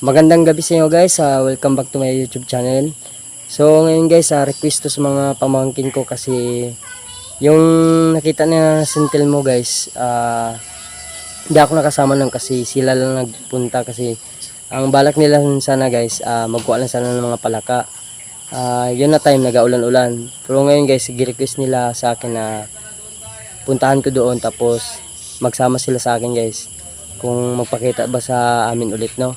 Magandang gabi sa inyo guys, welcome back to my YouTube channel. So ngayon guys, request to sa mga pamangkin ko kasi yung nakita na sintil mo guys, hindi ako nakasama nun kasi sila lang nagpunta kasi ang balak nila sana guys, magkuha lang sana ng mga palaka. Yun na time, nagaulan-ulan. Pero ngayon guys, gi-request nila sa akin na puntahan ko doon tapos magsama sila sa akin guys. Kung magpakita ba sa amin ulit, no?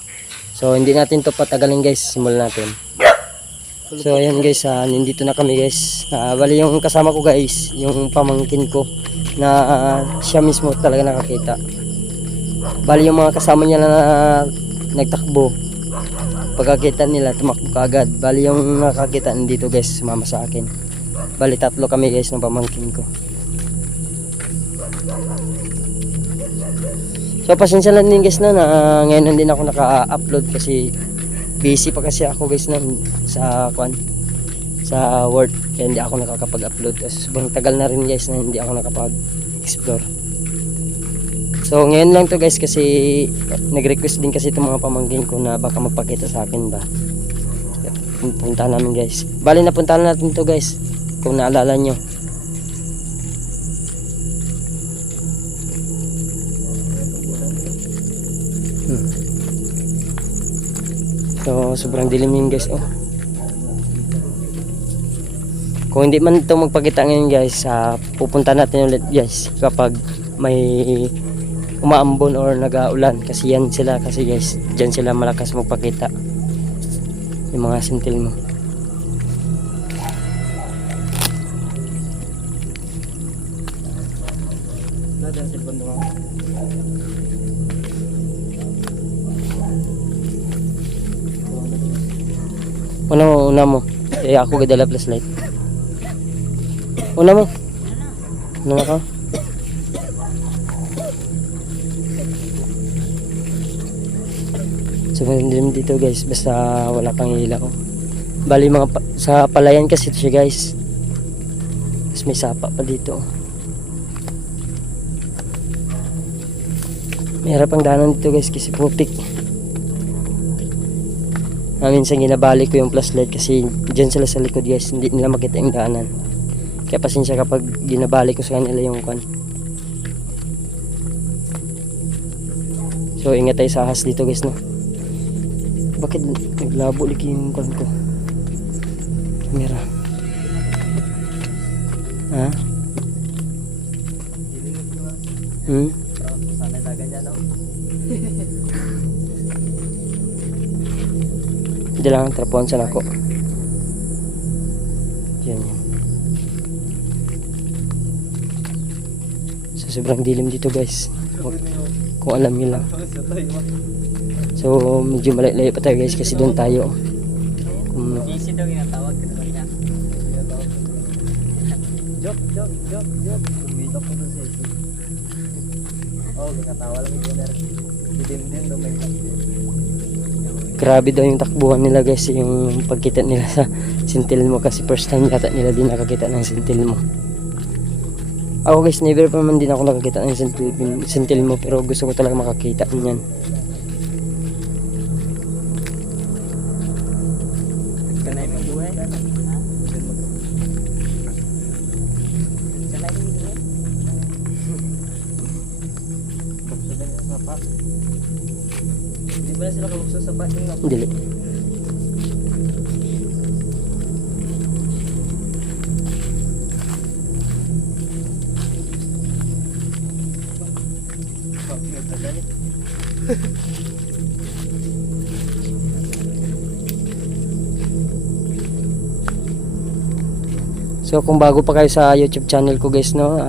So hindi natin to patagalin guys, simulan natin. So ayan guys, nandito na kami guys. Bali yung kasama ko guys, yung pamangkin ko na siya mismo talaga nakakita. Bali yung mga kasama niya na nagtakbo, pagkakita nila tumakbo kaagad. Bali yung nakakita nandito guys, sumama sa akin. Bali tatlo kami guys ng pamangkin ko. So pasensya lang din guys na ngayon hindi ako naka-upload kasi busy pa kasi ako guys na sa work, kaya hindi ako nakakapag-upload kasi sobrang tagal na rin guys na hindi ako nakapag-explore. So ngayon lang to guys kasi nag-request din kasi itong mga pamangkin ko na baka magpakita sa akin ba. Punta namin guys. Bali napuntahan natin to guys kung naalala nyo. So sobrang dilim yun guys. Kung hindi man ito magpakita ngayon guys, pupunta natin ulit guys kapag may umaambon or nag-aulan kasi yan sila kasi guys, dyan sila malakas magpakita yung mga sintil mo. Una mo. Ako gadala plus light. Una mo. Ano ka? So dilim dito guys, basta wala pang ilaw. Bali sa palayan kasi ito siya guys. Tapos may sapa pa dito. May harap ang daanan dito guys kasi putik. Minsan ginabalik ko yung flashlight kasi dyan sila sa likod guys, hindi nila makita yung daanan. Kaya pasensya kapag ginabalik ko sa kanila yung kwan. So ingat tayo sa ahas dito guys, no? Bakit naglabo lagi yung kwan ko? Camera. Ha? Sana dagan niya, no? Hindi lang trapuan sa nako. Yan. So sobrang dilim dito guys. Kung alam nyo lang. So medyo malayo pa tayo guys kasi doon tayo. Easy daw ginatawag ka niya. Joke. Kumita po doon sa easy. Ginatawa lang ito na rin. Didim daw may takbo. Grabe daw yung takbuhan nila guys, yung pagkita nila sa sintil mo kasi first time yata nila din nakakita ng sintil mo. Ako guys, never pa man din ako nakakita ng sintil mo pero gusto ko talaga makakita niyan. Kanay mo buhay? Kanay mo buhay? Buksudan yung sapat. Hindi ba sila kabukso sa sapat yung Dili. So kung bago pa kayo sa YouTube channel ko guys, no,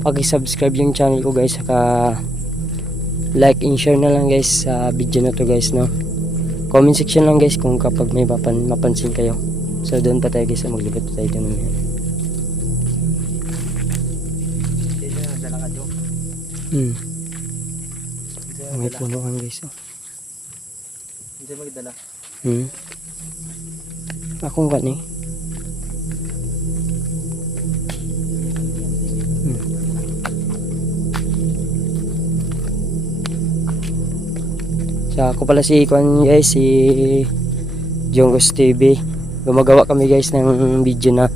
paki-subscribe yung channel ko guys, saka like and share na lang guys sa video na to guys, no. Comment section lang guys kung kapag may mapansin kayo. So doon pa tayo guys, maglibot tayo doon mamaya. Dito na dala ka doon. May punuan guys, oh. Hindi magdala. Akong kan eh. So ako pala si Kwan guys, si Jongos TV. Gumagawa kami guys ng video na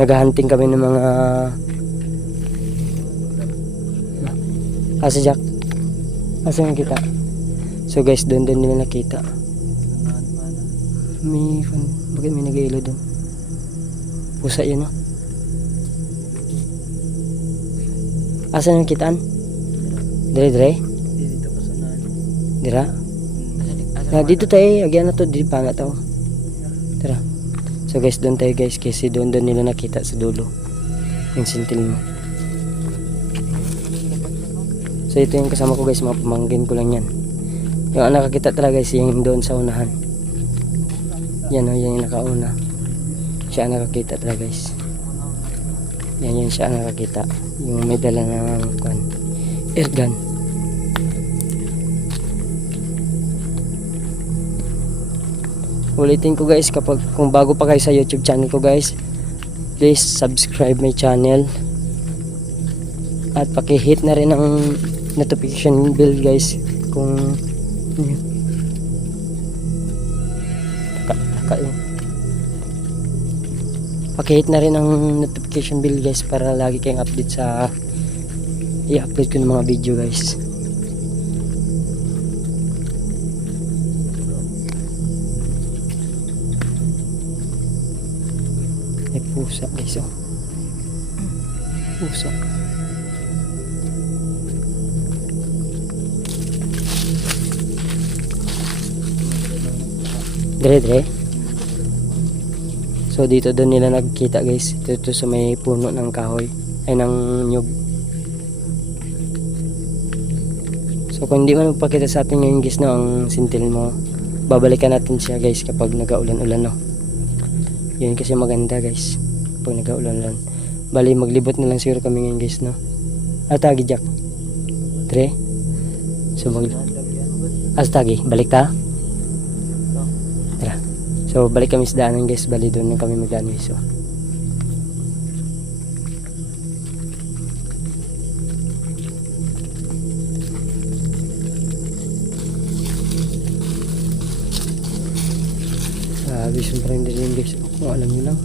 naghahunting kami ng mga Asa Jack? Asa yung kita? So guys, doon nila nakita. Bakit may nag-iilo doon? Pusa yun, no? Asa yung kitaan? Dire? Dito pa sa naan. Dira? Na dito tayo, agyan na to, di pa nga tao. Tara. So guys, doon tayo guys, kasi doon nila nakita sa dulo. Yung sintil mo. So ito yung kasama ko guys, mga pamangkin ko lang yan. Yung nakakita talaga guys, yung doon sa unahan. Yan o, yan yung nakauna. Siya nakakita talaga guys. Yan yun siya nakakita. Yung may dala ng airgun. Ulitin ko guys, kung bago pa kayo sa YouTube channel ko guys, please subscribe my channel. At paki-hit na rin ang notification bell guys. Kung paki-hit na rin ang notification bell guys para lagi kayong update sa i-upload ko ng mga video guys. May pusa guys, oh. Pusa. Dire. So dito doon nila nagkita guys. Dito sa may puno ng kahoy. Ay ng nyug. So kung hindi man magpakita sa atin ngayon guys, no, ang sintil mo, babalikan natin siya guys kapag nagaulan-ulan, no. Yun kasi maganda guys kapag nagaulan-ulan. Bali maglibot na lang siguro kami ngayon guys, no. Atagi Jack. Tre. So Astagi, balik ta. Tara. So balik kami sa daanan guys, bali doon na kami magdaan guys. So sobrang dilim guys, kung alam nyo lang.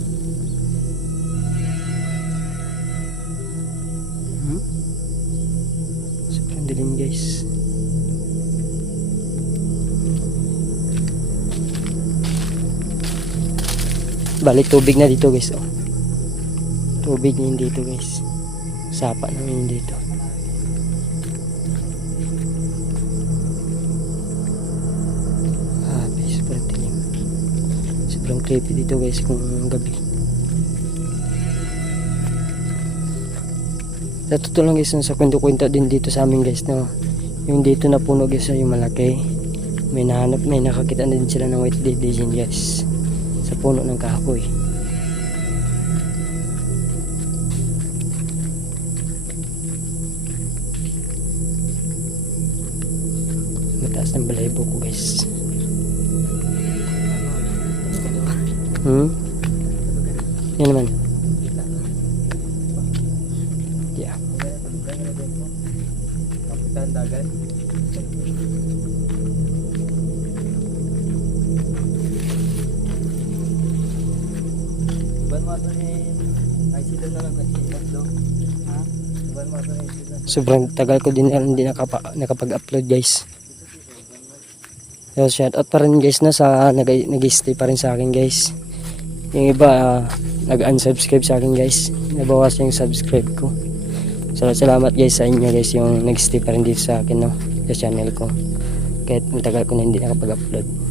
Sobrang dilim guys. Balik tubig na dito guys, oh. Tubig na yun dito guys. Sapa na yun dito. Sobrang dilim. Sobrang creepy dito guys kung gabi. Sa totoo lang guys, sa kwento-kwento din dito sa amin guys, no. Yung dito na puno guys, yung malaki. May nakakita na din sila ng white lady dyan guys. Sa puno ng kahoy. Mataas ng balahibo ko guys. Yan naman. Yeah. Kapitan dagat. Iban mo ito ay sila na lang kasi tatlo. Ha? Iban mo ito ay sila. Sobrang tagal ko din hindi nakapag-upload guys. So shout out pa rin guys na sa nag-stay pa rin sa akin guys. Yung iba nag-unsubscribe sa akin guys. Nabawas yung subscribe ko. So salamat guys sa inyo guys yung nag-stay pa rin dito sa akin, no, sa channel ko. Kahit matagal ko na hindi nakapag-upload.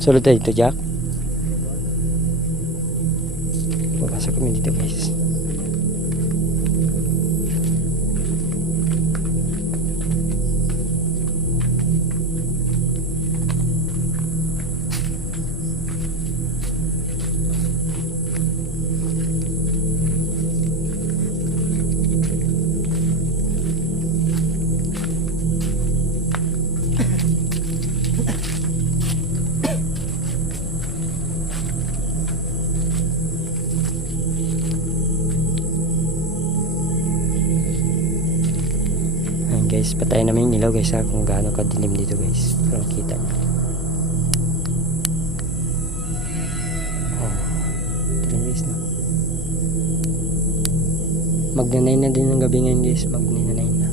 Sulod tayo dito, Jack. Papasok kami dito guys. Patayin namin yung ilaw guys ha, kung gaano kadilim dito guys. Para makita nyo. Oh, dilim guys na. Magnanay na din ng gabi ngayon guys. Magnanay na.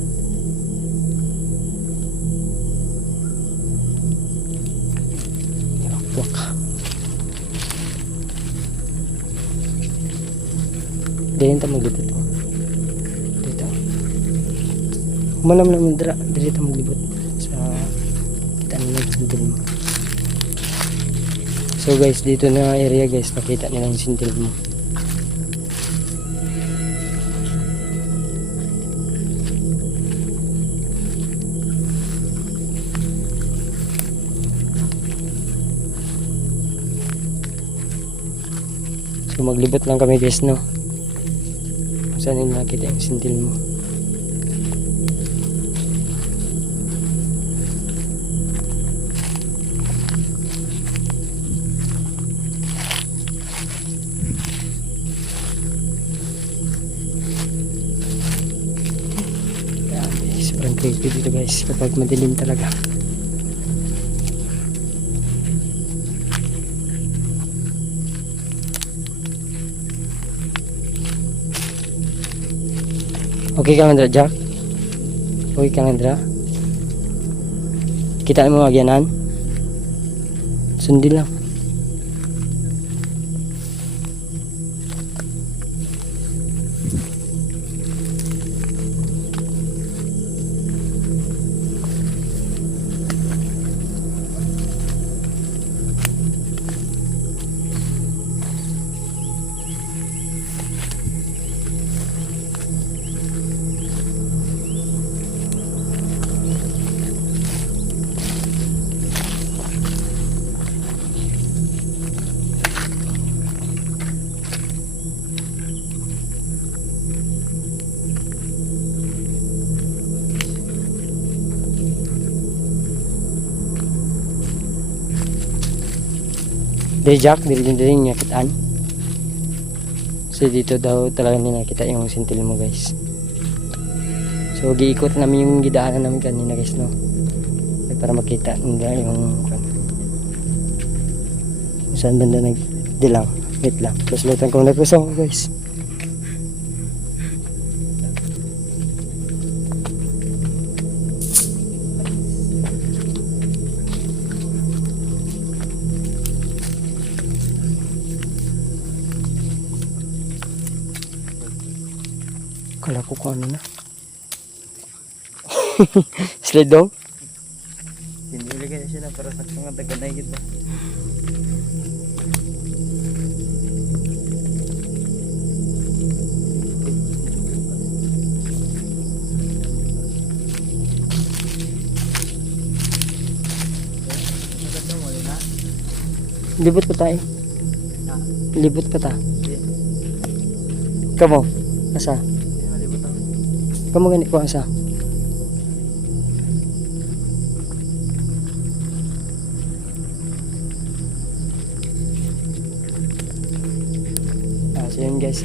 Yakwak. Diyan tayo maglibot po. Dito. Humanam naman dito tayo maglibot. Sa kita nila sintil mo. So guys, dito na area guys. Nakita nila yung sintil mo. So maglibot lang kami guys no. Kung saan nila nakita yung sintil mo. Sobrang creepy dito guys kapag madilim talaga. Okay ka Andra, Jack? Okay ka Andra? Kita mo magyanan? Sundin lang. Dari Jack, dari niya kitaan. So dito daw talaga nila nakita yung sintil mo guys. So giikot namin yung gidaanan namin kanina guys no. Para makita nila yung saan banda nagdilang. Wait lang. Plus lutan ko nagpasok guys. Kala ko kung ano na. Slide dog? Pinili ka siya na para sa mga taganay kita. Libot pa tayo. Libot pa ta. Kamu? Asa? Kamu ganit ko asa? So yun guys,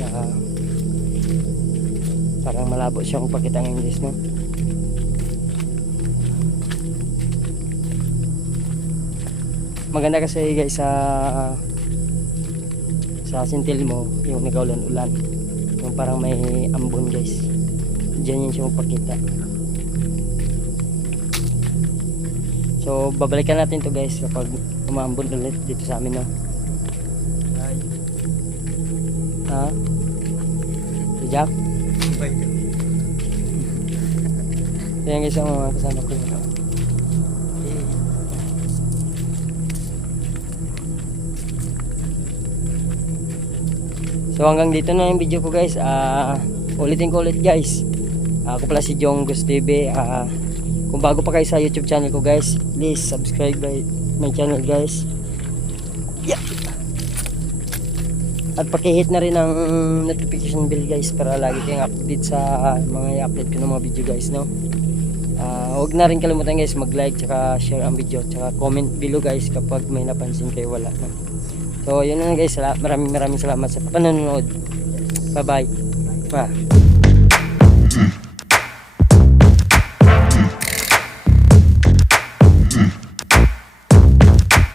parang malabo siya kung pakita ng English no? Maganda kasi guys sa sintil mo yung nagaulan-ulan, yung parang may ambon guys, dyan yun siya magpakita. So babalikan natin to guys kapag umambon ulit dito sa amin no? Ha? Si Jack? Yan guys ang mga kasama ko. So hanggang dito na yung video ko guys. Ulitin ko ulit guys. Ako pala si Jong Gus TV. Kung bago pa kayo sa YouTube channel ko guys, please subscribe my channel guys. Yeah. At paki-hit na rin ang notification bell guys para lagi kayong update sa mga i-upload ko ng mga video guys no. Huwag na rin kalimutan guys mag-like tsaka share ang video tsaka comment below guys kapag may napansin kayo wala no. So yun na guys, maraming salamat sa panonood. Bye bye.